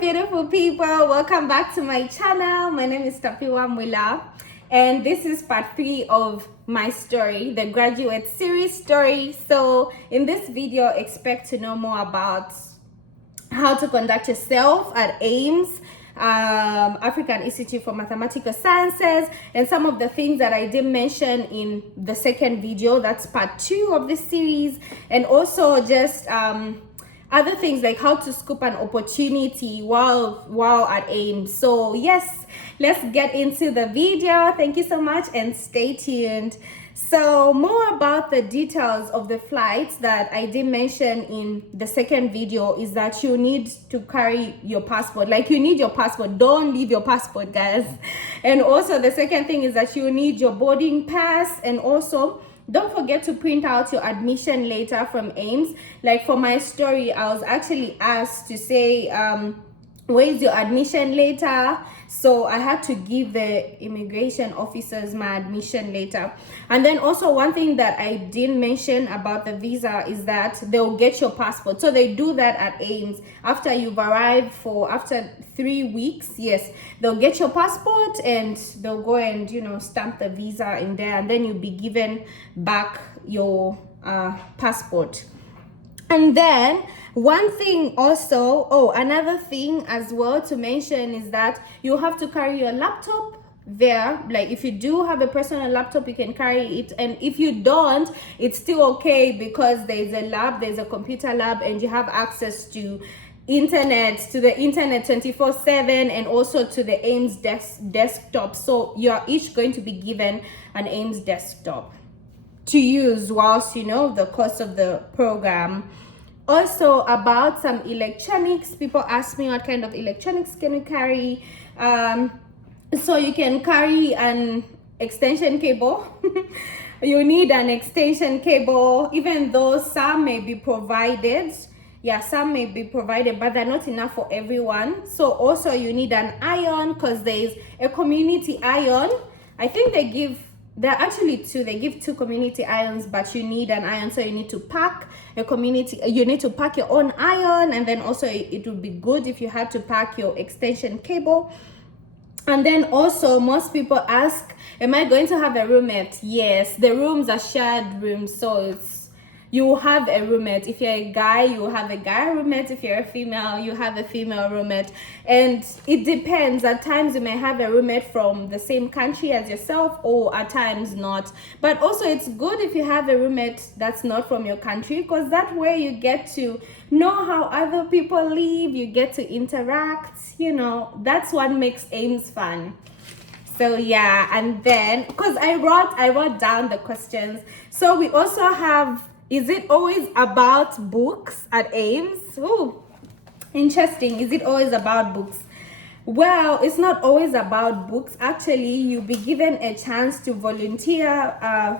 beautiful people, welcome back to my channel. My name is Tapiwa Mula, and this is part 3 of my story, the graduate series story. So in this video, expect to know more about how to conduct yourself at AIMS, African Institute for Mathematical Sciences, and some of the things that I did mention in the second video. That's part 2 of this series, and also just other things like how to scoop an opportunity while at AIMS. So yes, let's get into the video. Thank you so much and stay tuned. So more about the details of the flights that I did mention in the second video is that you need to carry your passport. Like, you need your passport. Don't leave your passport, guys. And also the second thing is that you need your boarding pass, and also don't forget to print out your admission letter from AIMS. Like for my story, I was actually asked to say, where's your admission letter? So I had to give the immigration officers my admission letter. And then also one thing that I didn't mention about the visa is that they'll get your passport. So they do that at AIMS. After you've arrived after 3 weeks, yes, they'll get your passport and they'll go and, stamp the visa in there, and then you'll be given back your passport. And then one thing also, another thing as well to mention is that you have to carry your laptop there. Like, if you do have a personal laptop, you can carry it, and if you don't, it's still okay, because there's a computer lab, and you have access to the internet 24/7, and also to the AIMS desktop. So you're each going to be given an AIMS desktop to use whilst the course of the program. Also, about some electronics, people ask me what kind of electronics can you carry. So you can carry an extension cable. You need an extension cable, even though some may be provided. Yeah, some may be provided, but they're not enough for everyone. So also you need an iron, because there's a community iron. I think there are actually two. They give 2 community irons, but you need an iron, so you need to pack you need to pack your own iron. And then also it would be good if you had to pack your extension cable. And then also most people ask, am I going to have a roommate? Yes, the rooms are shared rooms, so you have a roommate. If you're a guy, you have a guy roommate. If you're a female, you have a female roommate. And it depends. At times you may have a roommate from the same country as yourself, or at times not. But also it's good if you have a roommate that's not from your country, because that way you get to know how other people live, you get to interact, that's what makes AIMS fun. So yeah, and then because I wrote down the questions. So we also have, is it always about books at AIMS? Oh, interesting. Is it always about books? Well, it's not always about books. Actually, you'll be given a chance to volunteer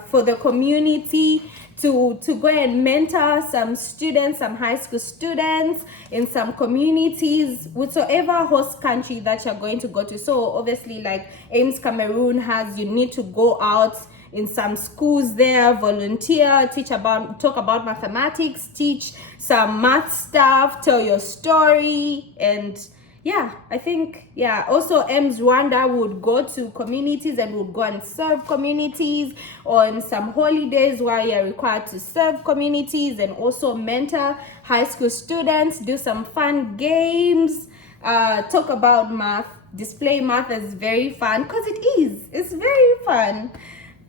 for the community, to go and mentor some students, some high school students in some communities, whatsoever host country that you're going to go to. So obviously, like AIMS Cameroon you need to go out in some schools there, volunteer, talk about mathematics, teach some math stuff, tell your story. And yeah, I think, also AIMS Rwanda would go to communities and would go and serve communities on some holidays where you're required to serve communities, and also mentor high school students, do some fun games, talk about math, display math is very fun, because it's very fun.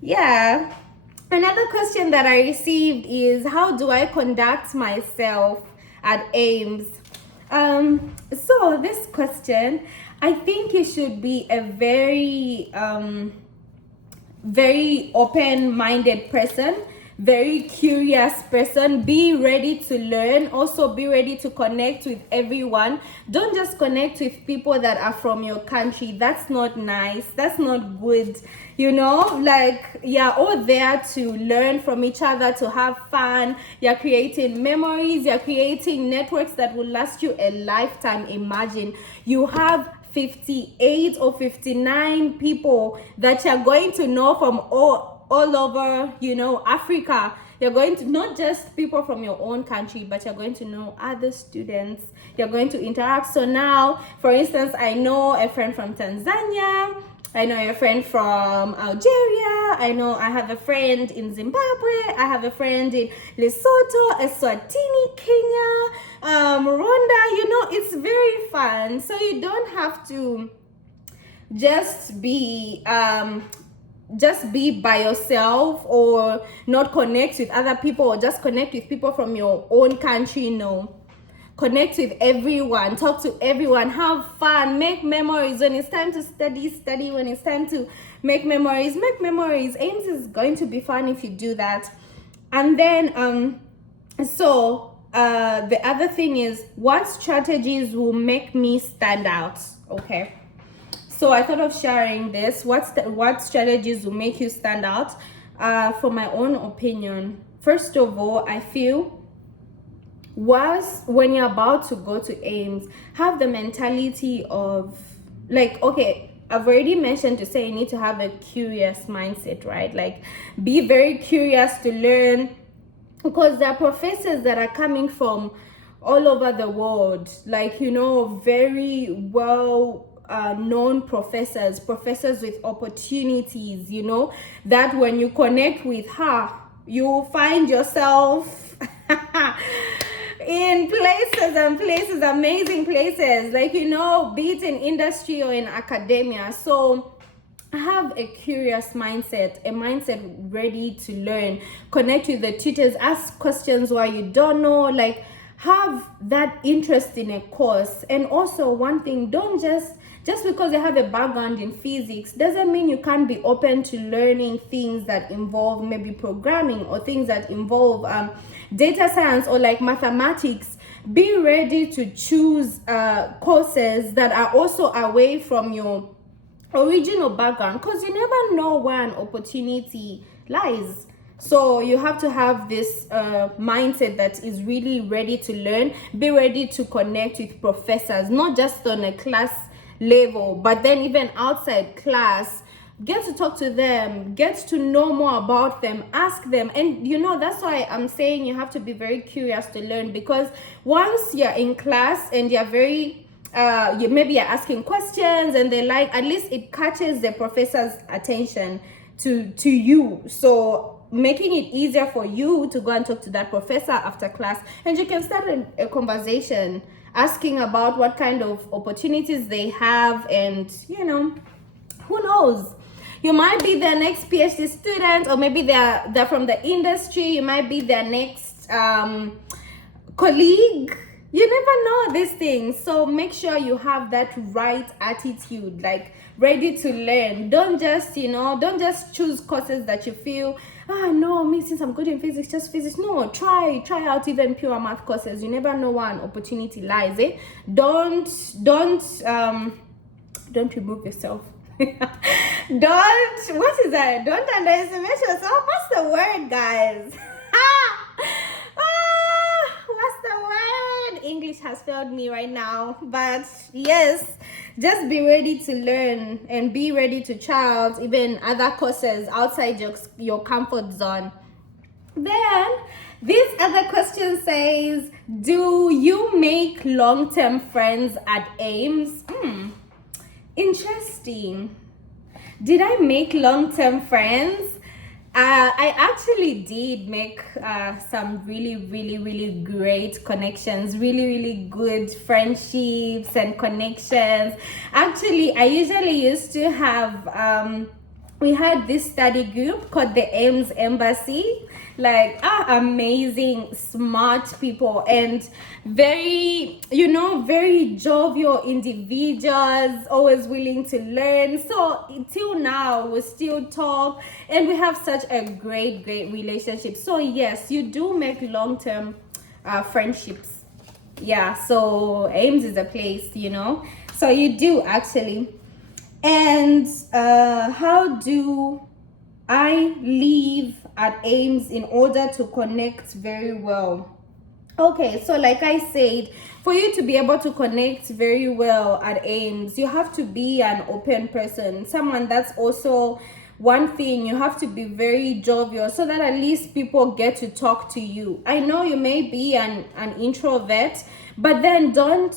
Yeah. Another question that I received is, how do I conduct myself at AIMS? So this question, I think you should be a very very open-minded person, very curious person. Be ready to learn. Also be ready to connect with everyone. Don't just connect with people that are from your country. That's not nice. That's not good. Like, you're all there to learn from each other, to have fun. You're creating memories. You're creating networks that will last you a lifetime. Imagine you have 58 or 59 people that you're going to know from all all over, you know, Africa. You're going to not just people from your own country, but you're going to know other students. You're going to interact. So now, for instance, I know a friend from Tanzania. I know a friend from Algeria. I have a friend in Zimbabwe. I have a friend in Lesotho, Eswatini, Kenya, Rwanda. You know, it's very fun. So you don't have to just be by yourself or not connect with other people or just connect with people from your own country. No, connect with everyone, talk to everyone, have fun, make memories. When it's time to study. When it's time to make memories. Ames is going to be fun if you do that. And then the other thing is, what strategies will make me stand out? Okay, so I thought of sharing this. What strategies will make you stand out? For my own opinion, first of all, I feel when you're about to go to Ames, have the mentality of, like, okay, I've already mentioned to say you need to have a curious mindset, right? Like, be very curious to learn, because there are professors that are coming from all over the world, like, you know, very well known professors with opportunities, you know, that when you connect with her, you find yourself in places, amazing places, like, you know, be it in industry or in academia. So have a curious mindset, a mindset ready to learn, connect with the tutors, ask questions why you don't know, like, have that interest in a course. And also, one thing, don't just because you have a background in physics doesn't mean you can't be open to learning things that involve maybe programming or things that involve data science or like mathematics. Be ready to choose courses that are also away from your original background, because you never know where an opportunity lies. So you have to have this mindset that is really ready to learn. Be ready to connect with professors, not just on a class level, but then even outside class. Get to talk to them, get to know more about them, ask them. And you know, that's why I'm saying you have to be very curious to learn, because once you're in class and you're very maybe you're asking questions and they like, at least it catches the professor's attention to you, so making it easier for you to go and talk to that professor after class, and you can start a conversation asking about what kind of opportunities they have. And you know, who knows, you might be their next PhD student, or maybe they're from the industry. You might be their next colleague. You never know these things. So make sure you have that right attitude, like ready to learn. Don't just choose courses that you feel, no, me, since I'm good in physics, just physics. No, try out even pure math courses. You never know where an opportunity lies. Don't remove yourself. What is that? Don't underestimate yourself. What's the word, guys? What's the word? English has failed me right now. But yes, just be ready to learn and be ready to try out even other courses outside your comfort zone. Then this other question says, do you make long-term friends at Ames? Interesting. Did I make long-term friends? I actually did make some really great connections, really good friendships and connections. Actually, I usually used to have we had this study group called the Ames Embassy, like amazing, smart people, and very jovial individuals, always willing to learn. So till now we still talk and we have such a great relationship. So yes, you do make long-term friendships. Yeah, so Ames is a place, so you do actually. And how do I live at Ames in order to connect very well? Okay, so like I said, for you to be able to connect very well at Ames, you have to be an open person, someone that's also one thing, you have to be very jovial so that at least people get to talk to you. I know you may be an introvert, but then don't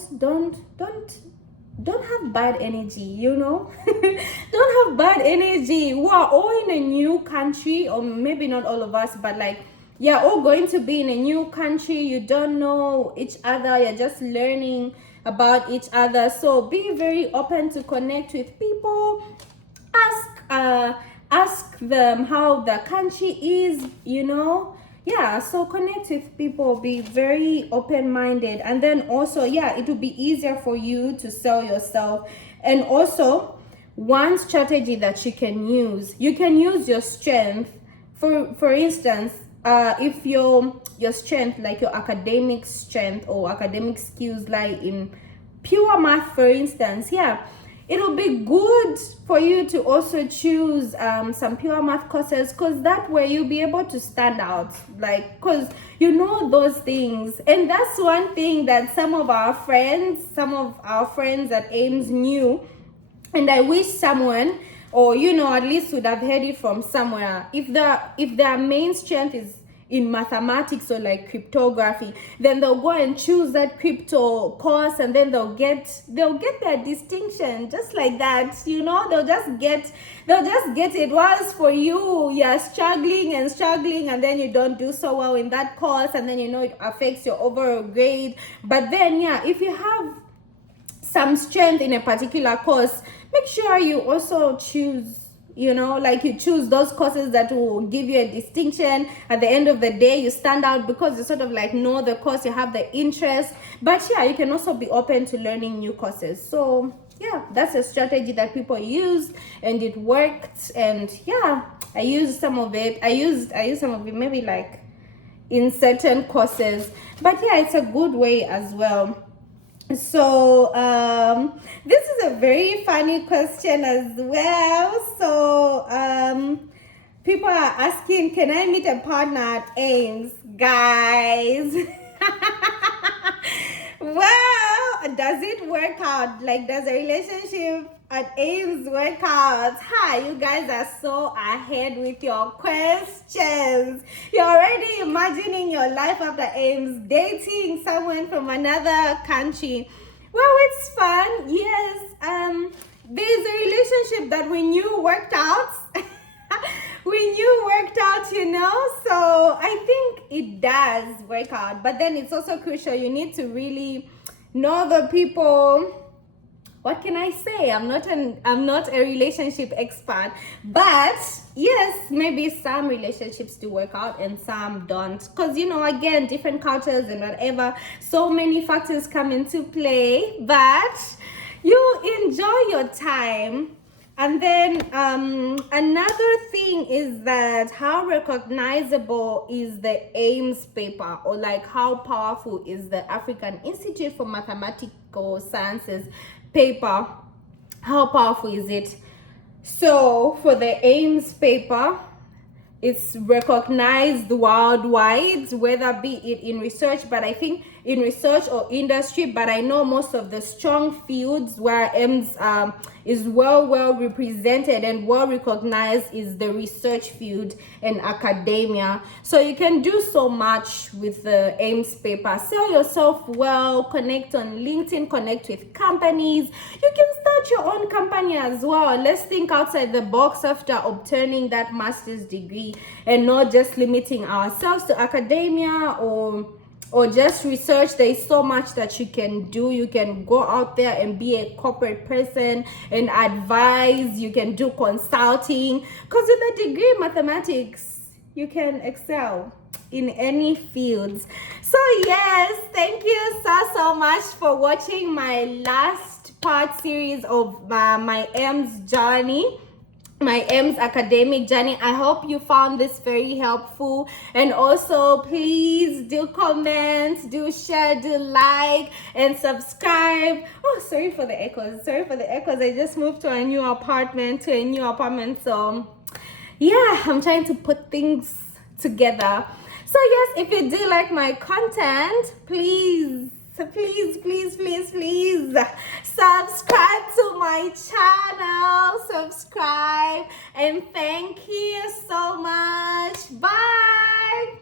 have bad energy, you know. Don't have bad energy. We are all in a new country, or maybe not all of us, but like, you're all going to be in a new country. You don't know each other, you're just learning about each other. So be very open to connect with people. Ask them how the country is, you know. Yeah, so connect with people, be very open-minded, and then also, yeah, it will be easier for you to sell yourself. And also, one strategy that you can use your strength. For instance, if your strength, like your academic strength or academic skills, lie in pure math, for instance, yeah, it'll be good for you to also choose some pure math courses, because that way you'll be able to stand out, like, because you know those things. And that's one thing that some of our friends at Ames knew, and I wish someone, or you know, at least would have heard it from somewhere. If their main strength is in mathematics or like cryptography, then they'll go and choose that crypto course, and then they'll get their distinction just like that, you know. They'll just get it. Whilst for you're struggling, and then you don't do so well in that course, and then you know it affects your overall grade. But then, yeah, if you have some strength in a particular course, make sure you also choose, you know, like you choose those courses that will give you a distinction. At the end of the day, you stand out because you sort of like know the course, you have the interest. But yeah, you can also be open to learning new courses. So yeah, that's a strategy that people use, and it worked. And yeah, I used some of it. I used some of it maybe like in certain courses. But yeah, it's a good way as well. So this is a very funny question as well. So people are asking, can I meet a partner at Ames? Guys, well, does it work out? Like, does a relationship at Ames work out? Hi, you guys are so ahead with your questions. You're already imagining your life after Ames, dating someone from another country. Well, it's fun. Yes, there's a relationship that we knew worked out. You know. So I think it does work out, but then it's also crucial. You need to really know the people. What can I say? I'm not a relationship expert, but yes, maybe some relationships do work out and some don't, because you know, again, different cultures and whatever, so many factors come into play. But you enjoy your time. And then another thing is that how recognizable is the Ames paper, or like how powerful is the African Institute for Mathematical Sciences paper? How powerful is it? So for the Ames paper, it's recognized worldwide, whether be it in research, but I think in research or industry, but I know most of the strong fields where Ames is well represented and well recognized is the research field and academia. So you can do so much with the Ames paper. Sell yourself well, connect on LinkedIn, connect with companies. You can start your own company as well. Let's think outside the box after obtaining that master's degree, and not just limiting ourselves to academia or just research. There is so much that you can do. You can go out there and be a corporate person and advise. You can do consulting, because with a degree in mathematics, you can excel in any fields. So yes, thank you so much for watching my last part series of my Ames journey, my Ames academic journey. I hope you found this very helpful, and also please do comment, do share, do like, and subscribe. Oh, sorry for the echoes. I just moved to a new apartment, so yeah, I'm trying to put things together. So yes, if you do like my content, please So please, please, please, please subscribe to my channel. Subscribe, and thank you so much. Bye.